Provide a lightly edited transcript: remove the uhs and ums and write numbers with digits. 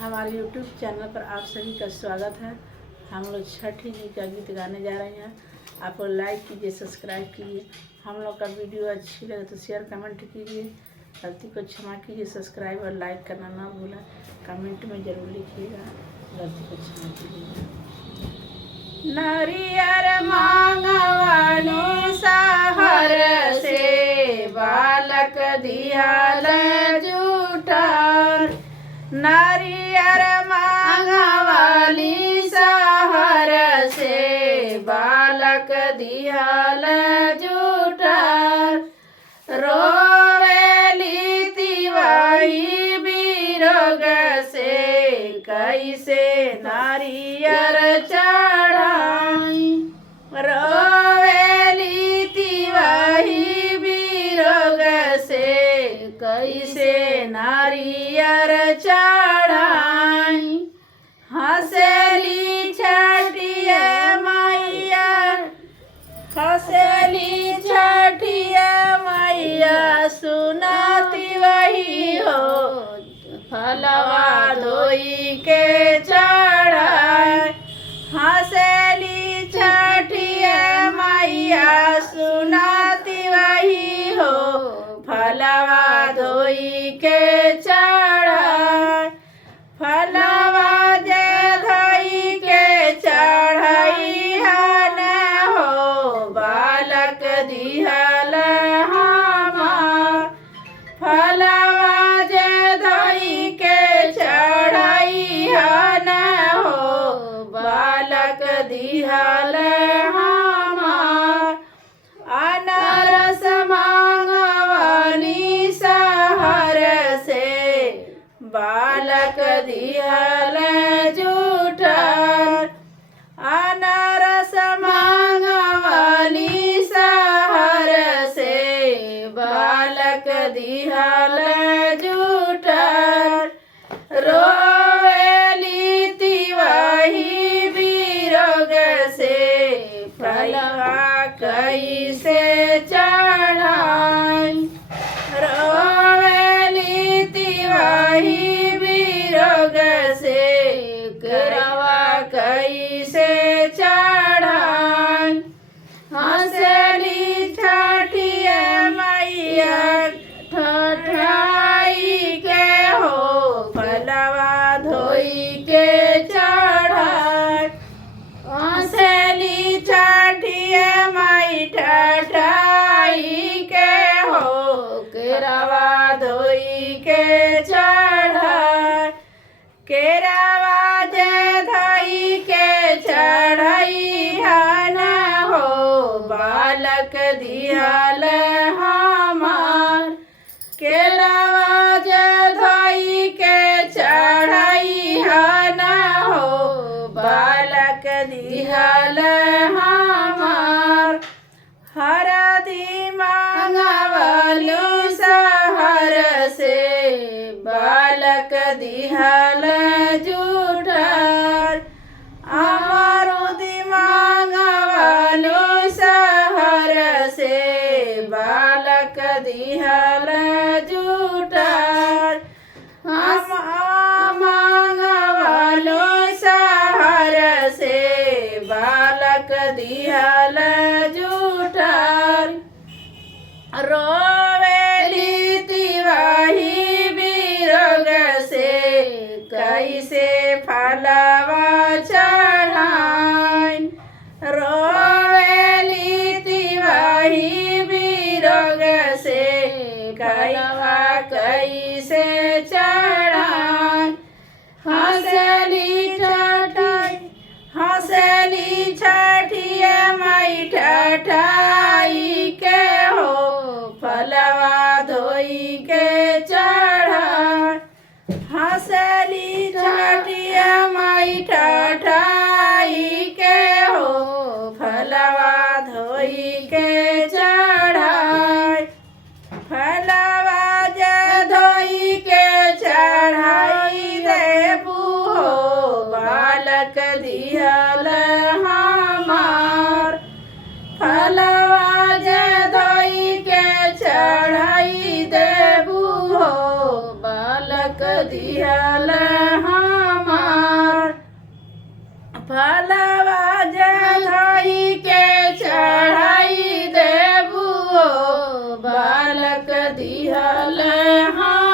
हमारे YouTube channel पर आप सभी का स्वागत है। हम लोग छठी जी का गीत गाने जा रहे हैं। आप लोग लाइक कीजिए, सब्सक्राइब कीजिए। हम लोग का वीडियो अच्छी लगे तो शेयर कमेंट कीजिए। गलती को क्षमा कीजिए। सब्सक्राइब और लाइक करना ना भूलें। कमेंट में ज़रूर लिखिएगा। गलती को क्षमा कीजिएगा। नरियर मांगवानी सहर से बालक दियाल जूठर। नारियर मांगवाली सहर से बालक दियाल जूठर। रोवेली तिवाही बिरग से कैसे नारियर चढ़ाई। रोवेली तिवाही बिरग से कैसे नारियर चढ़ाई। हंसली छठिया मैया, हंसली छठिया मैया सुनाती वही हो। फलवा धोई के चढ़ाई। हंसली छठिया मैया सुनाती वही हो। फलवा धोई के चढ़ाई। फलवा जे धोई के चढ़ाई हन हो। बालक दिहल हमार। फलवा जे धोई के चढ़ाई हन हो। बालक दिहल हमार। अनारस मांगवानी सहर से बालक दिहल जूठर। अनारस मांगवानी सहर से बालक दिहल जूठर। रोवेली तिवाही बिरग से फलवा कैसे चढ़ाई। रोवेली तिवाही बिरग से करवा कैसे चढ़ाई। हंसली छठिया मैया ठठाई के हो। फलवा धोई के चढ़ाई। हंसली छठिया माई ठठाई के हो। केरवा धोई के चढ़ाई। केरवा जे धोई के चढ़ाई हन हो। बालक दिहल हमार। केरवा जे धोई के चढ़ाई हन हो। बालक दिहल हमार। हरदी मांगवालू सहर से बालक दिहल जूठर। अमरुदी मांगवालू सहर से बालक दिहल जूठर। हम मांगवालू सहर से बालक दिहल जूठर। रोवेली तिवाही बिरग से कैसे फलवा चढ़ाई। रोवेली तिवाही बिरग से फलवा कैसे चढ़ाई। हंसली छठिया, हंसली छठिया माई ठठाई के हो। फलवा धोई के चढ़ाई। हंसली छठिया माई ठठाई के हो। फलवा धोई के चढ़ाई। फलवा जे धोई के चढ़ाई देबू हो। बालक दिहल हमार। फलवा जे धोई के चढ़ाई देबू हो। बालक दिहल हाँ। फलवा जे धोई के चढ़ाई देबू हो बालक दिहल हाँ